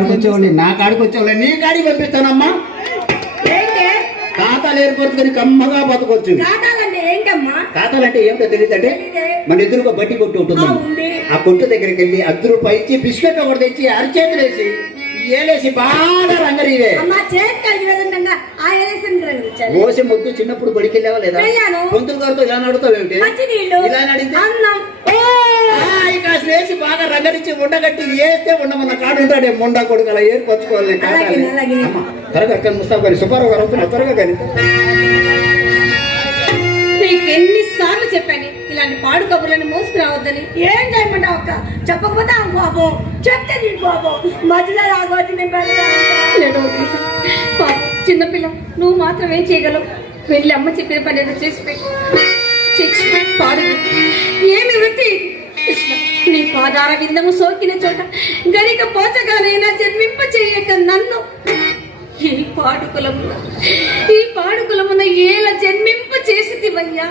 పంపించవాలి నా కాడికి వచ్చేవాళ్ళ నీ కాడికి పంపిస్తానమ్మా. ఖాతాలు ఏర్పరచుకొని కమ్మగా బతకొచ్చు. కాటాలంటే ఏంటమ్మా? ఖాతాలు అంటే ఏమిటో తెలియదంటే తెలీదే. మన ఎదురుగా బట్టి కొట్టు ఉంటుంది ఆ, కొట్టు దగ్గరికి వెళ్ళి అర్ధ రూపాయి ఇచ్చి బిస్కెట్ ఒకటి తెచ్చి అరిచేతులు వేసి ఏలేసి బాగా రంగరీవే. ఓసి ముద్దు చిన్నప్పుడు బడికి వెళ్ళావా లేదా. పొంతులు గారితో ఇలా నడుతావు ఏమిటి మంచి నీళ్ళు ఇలా నడితే ఇక వేసి బాగా రంగరించి ఉండగట్టి వేస్తే ఉండమన్న కాడు ఉంటాడే ముండా కొడుకు అలా ఏర్పరచుకోవాలి. త్వరగా అక్కడ ముస్తాఫ్ గారి సుబ్బారావు గారు అవుతున్నారు త్వరగా కానీ. నీకు ఎన్ని సార్లు చెప్పాను ఇలాంటి పాడు కబుర్లను మోసుకురావద్దని ఏం చేయమంటావు అక్క? చెప్పకపోతే ఆ పాపం చెప్తే నీ పాపం మధ్యలో రాగొచ్చి నేను చిన్నపిల్ల నువ్వు మాత్రం ఏం చేయగలవు. వెళ్ళి అమ్మ చెప్పిన పని ఏదో చేసి పెట్టు. చచ్చిపోయి పాడు ఏమి వృత్తి? కృష్ణ నీ పాదార విందము సోకిన చోట గరిక పోచగానైనా జన్మింప చేయక నన్ను. ఈ పాడుకులమున ఈ పాడుకులమున ఏల జన్మింప చేసి తివయ్యా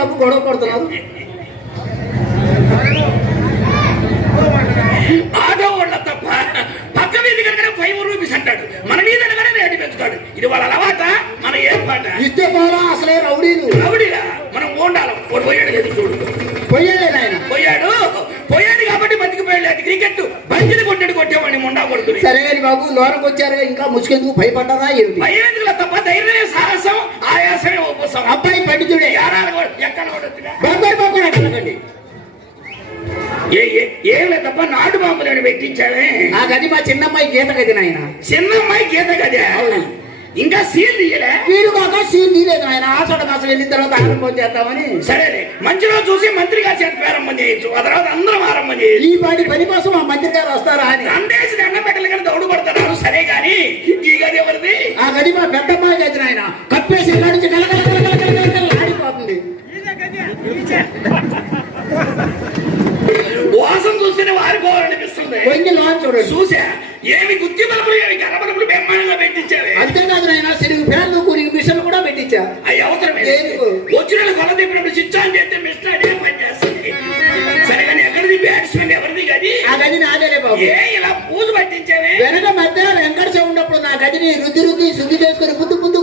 బాబు గొడవ పడుతున్నారు. ఆటో వాళ్ళ తప్ప. పక్క మీద కనుక ఫైవ్ రూపీస్ అంటాడు. మన మీద రేటు పెంచుతాడు. ఇది వాళ్ళ అలవాట? మన ఏర్పాట. ఇస్తే పోరా అసలే రౌడీలు. రౌడీలా? మనం వాడు పోయాడు లేదు చూడు. పోయేదే నాయన? పోయాడు. పోయాడు కాబట్టి బతికిపోయాడు అది క్రికెట్ బంతిని కొట్టాడు కొట్టేవాడిని ముండా కొడుతుంది సరే కానీ బాబు లోనకు వచ్చారుగా ఇంకా ముసుకెందుకు? భయపడ్డారా భయం ఎందుకులే తప్ప? తప్ప నాటు బాంబులను పెట్టించావే? ఆ గది మా చిన్నమ్మాయి గీత గది నాయన. చిన్నమ్మాయి గీత అవును. ఇంకా సీల్ తీయలే? వీరు కాక సీన్ తీలేదు ఆయన ఆషాఢ మాసం వెళ్ళిన తర్వాత ఆరంభం చేద్దామని. సరేలే. మంచిలో చూసి మంత్రిగా చేత ప్రారంభం చేయొచ్చు. ఆ తర్వాత అందరం ఆరంభం చేయొచ్చు. ఈ పాటి పని కోసం ఆ మంత్రి గారు వస్తారా అని. అందేసి దండం పెట్టలు కానీ దౌడు పడుతున్నారు సరే గాని ఈ గది ఎవరిది? ఆ గది మా పెద్దమ్మాయి గది నాయన. కప్పేసి చూసా ఏమి గుత్తి బలుపులు ఏమి గరబలుపులు బ్రహ్మాండంగా పెట్టించావే. అంతేకాదు నాయన సిరుగు ఫ్యాన్లు కూలింగ్ మిషన్ కూడా పెట్టించా. అవి అవసరమే దేనికో? వచ్చిన కొల దిప్పినప్పుడు స్విచ్ ఆన్ చేస్తే మిస్టర్ అదే పని చేస్తుంది. సరే కానీ ఎక్కడిది? బ్యాట్స్మెన్ ఎవరిది గది? ఆ గది నాదేలే బాబు. ఏ ఇలా పూజ పట్టించావే? వెనక మధ్యలో వెంకట ఉన్నప్పుడు నా గదిని రుద్ది రుద్ది శుద్ధి చేసుకుని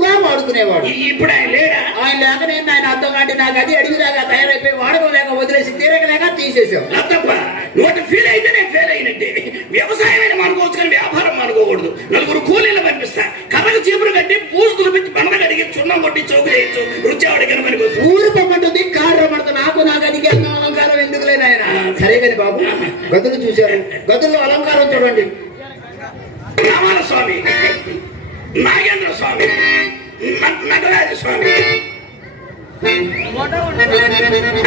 బుద్ధుగా వాడుకునేవాడు. ఇప్పుడు ఆయన లేడా? ఆయన లేక నేను ఆయన అర్థం కాంటి నా గది అడిగిలాగా తయారైపోయి వాడకోలేక వదిలేసి తీరగలేక తీసేసాం లతప్ప నువ్వు ఫీల్ అయితే నేను ఫెయిల్ అయినట్టే. వ్యవసాయమైన మానుకోవచ్చు కానీ వ్యాపారం మానుకోకూడదు. నలుగురు కూలీలు పంపిస్తా. కర్రకు చీపురు కట్టి పూజ తులిపించి బండ కడిగి చున్నం కొట్టి చౌకు చేయొచ్చు రుచి ఆవిడ కనుమని కోసం ఊరు పొమ్మంటుంది కారు రమ్మంటుంది. నాకు నా గదికి అన్నం అలంకారం ఎందుకు లేనాయన గదులు చూశారు. గదుల్లో అలంకారం చూడండి. రామాల స్వామి నాగేంద్ర స్వామి. నటరాజ స్వామి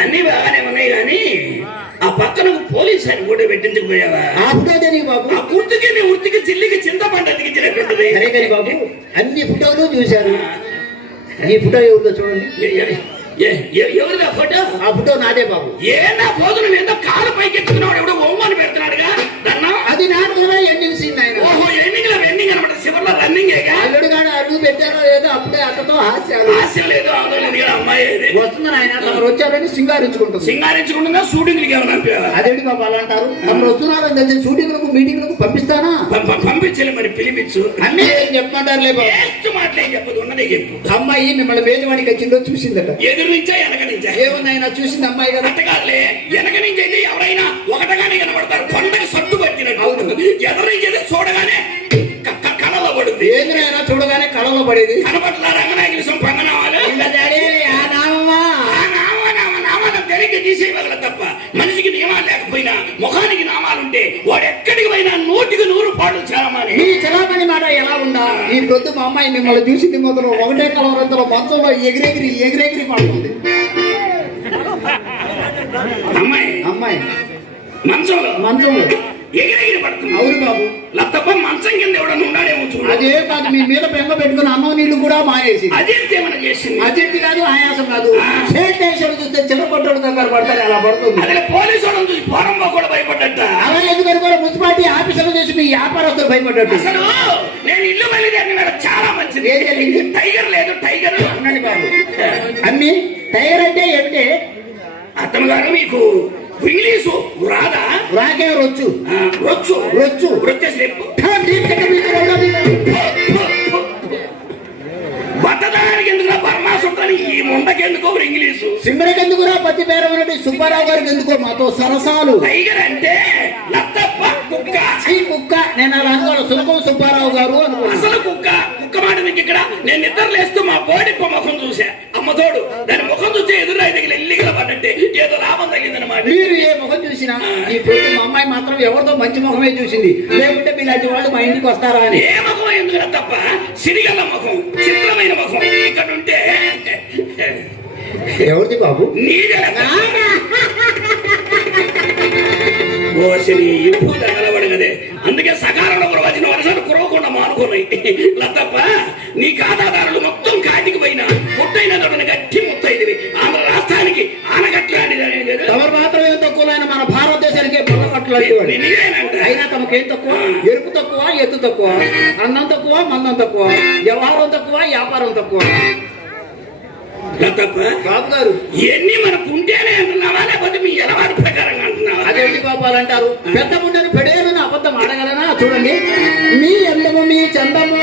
అన్ని బాగానే ఉన్నాయి కానీ ఆ పక్కన పోలీస్ అని కూడా పెట్టించకపోయావా బాబు? ఆ కుర్తికి నీ ఉర్తికి చిల్లికి చింతపండు అతికించినట్టుంటది. సరే కానీ బాబు అన్ని ఫోటోలు చూశారు ఈ ఫోటో ఎవరిదో చూడండి. ఎవరిదా ఫోటో? ఆ ఫోటో నాదే బాబు. ఏనా పోతున్న మీద కాలు పైకి ఎత్తుకున్నాడు? ఎవడో ఒమ్మని పెడుతున్నాడుగా? అది నాటుకున్నా ఎండింగ్ సీన్ ఆయన ఓహో ఎండింగ్లో వెండింగ్ అనమాట. చివరిలో రన్నింగ్ అల్లుడు గాడు అడుగు పెట్టారో ఏదో అప్పుడే అతతో హాస్యాలు హాస్యం లేదు లేదు ఈడ అమ్మాయి ఏది. వస్తుంది ఆయన తమరు వచ్చారని సింగారించుకుంటుంది. ఏమన్నా పంపావా? అదేంటి బాబు అలా అంటారు? తమరు వస్తున్నారని తెలిసి షూటింగ్లకు మీటింగ్లకు పంపిస్తానా? పం- పం- పంపించలే మరి పిలిపించు. అన్నీ ఏం చెప్పమంటారులే బాబు. ఏస్ట్ మాటలే చెప్పదు ఉన్నదే చెప్పు. అమ్మాయి మిమ్మల్ని మేజవాడికి వచ్చిందో చూసిందట. ఎదురు నుంచా వెనక నుంచా ఏముంది ఆయన చూసింది అమ్మాయి కదా. అట్టగాలే వెనక నుంచి అయితే ఎవరైనా ఒకటగానే కనబడతారు. కొండకి సట్టు పట్టినట్టు అవును. ఎదురు నుంచి అయితే చూడగానే కళలో పడుతుంది ఏంద్ర ఆయన చూడగానే కళలో పడేది కనపట్ల రంగనాయకులు పక్కనవాళ్ళు తీసేయగల తప్ప మనిషికి నియమాలు లేకపోయినా ముఖానికి నామాలుంటే వాడు ఎక్కడికి పోయినా నూటికి నూరు పాటలు చేరమని మీ చలామణి మాట ఎలా ఉందా? ఈ ప్రొద్దు మా అమ్మాయి మిమ్మల్ని చూసింది మొదలు ఒకటే కలవరంతలో మంచంలో ఎగిరెగిరి ఎగిరెగిరి పడుతుంది అమ్మాయి అమ్మాయి. మంచంలో మంచంలో. ఎగిరెగిరి పడుతుంది. అవును బాబు. లత్తప్ప మంచం కింద ఎవడన్నా ఉన్నాడేమో చూడు. అదే కాదు మీ మీద బెంగ పెట్టుకుని అన్నం నీళ్ళు కూడా మానేసి అదేంటి ఏమైనా చేసింది? అజెత్తి కాదు ఆయాసం కాదు. స్టేషన్ చూస్తే చిన్నపట్టడు దగ్గర పడతారు అలా పడుతుంది. అదే పోలీసు వాళ్ళని చూసి పోరంబో కూడా భయపడ్డట. అలా ఎందుకని కూడా మున్సిపాలిటీ ఆఫీసర్లు చేసి మీ వ్యాపారస్తులు భయపడ్డట్టు. అసలు నేను ఇల్లు బయలుదేరిన చాలా మంచిది? టైగర్ లేదు టైగర్. ఉండండి బాబు. అమ్మి టైగర్ అంటే ఏమిటి? అతను గారు మీకు ఇంగ్లీషు రాదా? రాకే రొచ్చు. రొచ్చు. రొచ్చు. రొచ్చేసి చెప్పు బట్టదానికి ఎందుకు బర్మా చుట్టాని ఈ ముండకి ఎందుకో ఇంగ్లీషు సింగరకెందుకురా పత్తి పేరవరెడ్డి సుబ్బారావు గారికి ఎందుకో మాతో సరసాలు? టైగర్ అంటే లత్తప్ప కుక్క. ఈ కుక్క. నేను అలా సులభం సుబ్బారావు గారు అసలు కుక్క. కుక్క మాట మీకు ఇక్కడ. నేను నిద్ర లేస్తూ మా బోడిప్ప ముఖం చూసా. అమ్మతోడు దాని ముఖం చూస్తే ఎదురు దగ్గర ఎల్లిగల పడ్డంటే ఏదో లాభం తగ్గిందనమాట మీరు ఏ ముఖం చూసినా ఈ పొద్దు మా అమ్మాయి మాత్రం ఎవరితో మంచి ముఖమే చూసింది. లేకుంటే మీలాంటి వాళ్ళు మా ఇంటికి వస్తారా అని. ఏ ముఖం ఎందుకు తప్ప? సిరిగల్ల ముఖం చిత్రమైన ముఖం. ఇక్కడ ఉంటే ఎవరిది బాబు? నీదే ఓసిని ఇప్పుడు తగలబడి కదే అందుకే సకాలంలో కూడా వచ్చిన వర్షాలు కురవకుండా మానుకున్నాయి లతప్ప నీ ఖాతాదారులు మొత్తం కాటికి పోయినా ముట్టైన తోటని గట్టి ముత్తైదివి. ఆంధ్ర రాష్ట్రానికి ఆనకట్లాంటిదని లేదు. తమరు మాత్రం ఏం తక్కువ మన భారతదేశానికి అయినా తమకేం తక్కువ? ఎరుపు తక్కువ ఎత్తు తక్కువ అన్నం తక్కువ మందం తక్కువ వ్యవహారం తక్కువ వ్యాపారం తక్కువ. గారు. ఇవన్నీ మనకు ఉంటేనే అంటున్నావా? లేకపోతే మీ ఎలవారి ప్రకారంగా అంటున్నావా? అదేంటి బాబాలు అంటారు పెద్ద ముండను పెడేలను అబద్ధం ఆడగలనా? చూడండి. మీ అందము మీ చందము.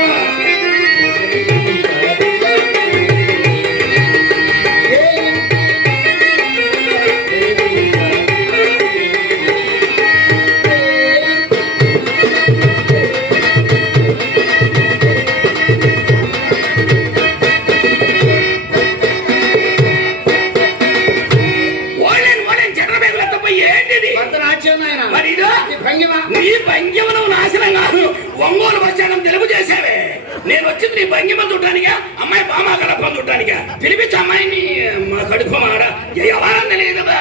నాశనం కాదు. ఒంగోలు వచ్చాడం తెలుగు చేసావే. నేను వచ్చింది నీ భంగిమ చూడటానికా అమ్మాయి బామా కడపం చూడటానికా. పిలిపించి అమ్మాయిని మా కడుపు మాడ. ఎవరన్నా తెలియదు కదా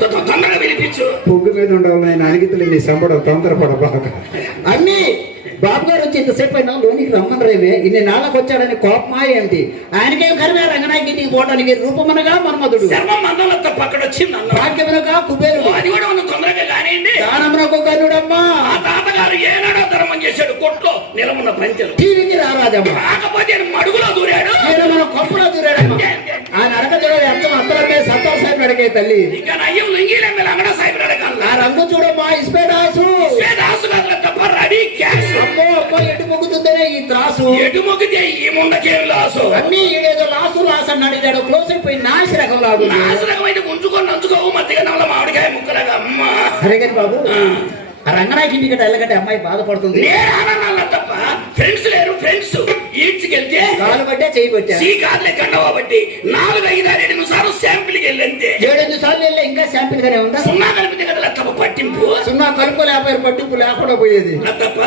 తొ- తొ- తొందరగా పిలిపించు. పొగ్గు మీద ఉండవాలి ఆయన అణిగితలు నీ సంబడం తొందరపడ బాగా అన్ని బాబు గారు వచ్చి ఇంతసేపు అయినా లోనికి రమ్మని రేమే ఇన్ని నాళ్ళకు వచ్చాడని కోపమా ఏమిటి ఆయనకేం కరిమే రంగనాయకి ఇంటికి పోవటానికి రూపమనగా మన్మధుడు. శర్మం మందంలో పక్కన వచ్చింది అన్న భాగ్యమునగా కుబేరుడు. అది కూడా ఉన్న తొందరగా కానివ్వండి దానమునకు కన్నుడమ్మా. ఆ తాతగారు ఏనాడో ధర్మం చేశాడు కొట్లో నిలమున్న పంచలు. టీవీకి రారాజమ్మ కాకపోతే ఆయన మడుగులో దూరాడు. మన దూరాడమ్మ. ఆయన అర్థం సాహెబ్ అడిగే తల్లి. ఇంకా నయ్యం అంగడ సాయిబు అడగాల. ఆ రంగు చూడమ్మా ఇస్పేడాసు శ్వేదాసు గారు తప్ప క్యాష్. అమ్మో అమ్మో ఎటు మొగ్గుతుందనే ఈ త్రాసు? ఎటు మొక్కితే ఈ ముందకేం లాసు? అన్ని ఈడేదో లాసు లాసు అని అడిగాడు. క్లోజ్ అయిపోయి నాసి రకం లాగుంది. నాశనకం అయితే ఉంచుకొని నంచుకోవు మధ్యగా నల్ల మామిడికాయ ముక్కలాగా. అమ్మ. సరే కానీ బాబు రంగనాయకి ఇంటికి వెళ్ళగంటే అమ్మాయి బాధపడుతుంది. తప్ప ఫ్రెండ్స్ లేరు ఫ్రెండ్స్. ఈడ్చుకెళ్తే కాలు పట్టే చేయి పట్టా. సీ కార్లే కండవా బట్టి నాలుగు ఐదు ఆరు ఏడు సార్లు శాంపిల్కి వెళ్ళంతే. ఏడెనిమిది సార్లు వెళ్ళి ఇంకా శాంపిల్ గానే ఉందా? సున్నా కలిపితే కదా లెక్క కలుపు లేకపోయారు పట్టింపు లేకుండా పోయేది. తప్ప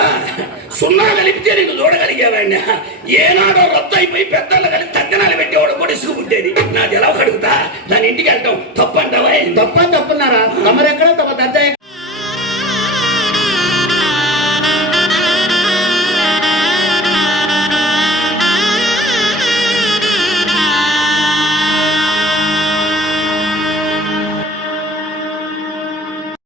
సున్నా కలిపితే నీకు చూడగలిగేవాడిని ఏనాడో రద్దు అయిపోయి పెద్దలు కలిసి తద్దనాలు పెట్టేవాడు కూడా ఇసుకు పుట్టేది. నాది ఎలా కడుగుతా దాని ఇంటికి వెళ్తాం. తప్పంటావా ఏంది? తప్ప తప్పున్నారా? తమరెక్కడ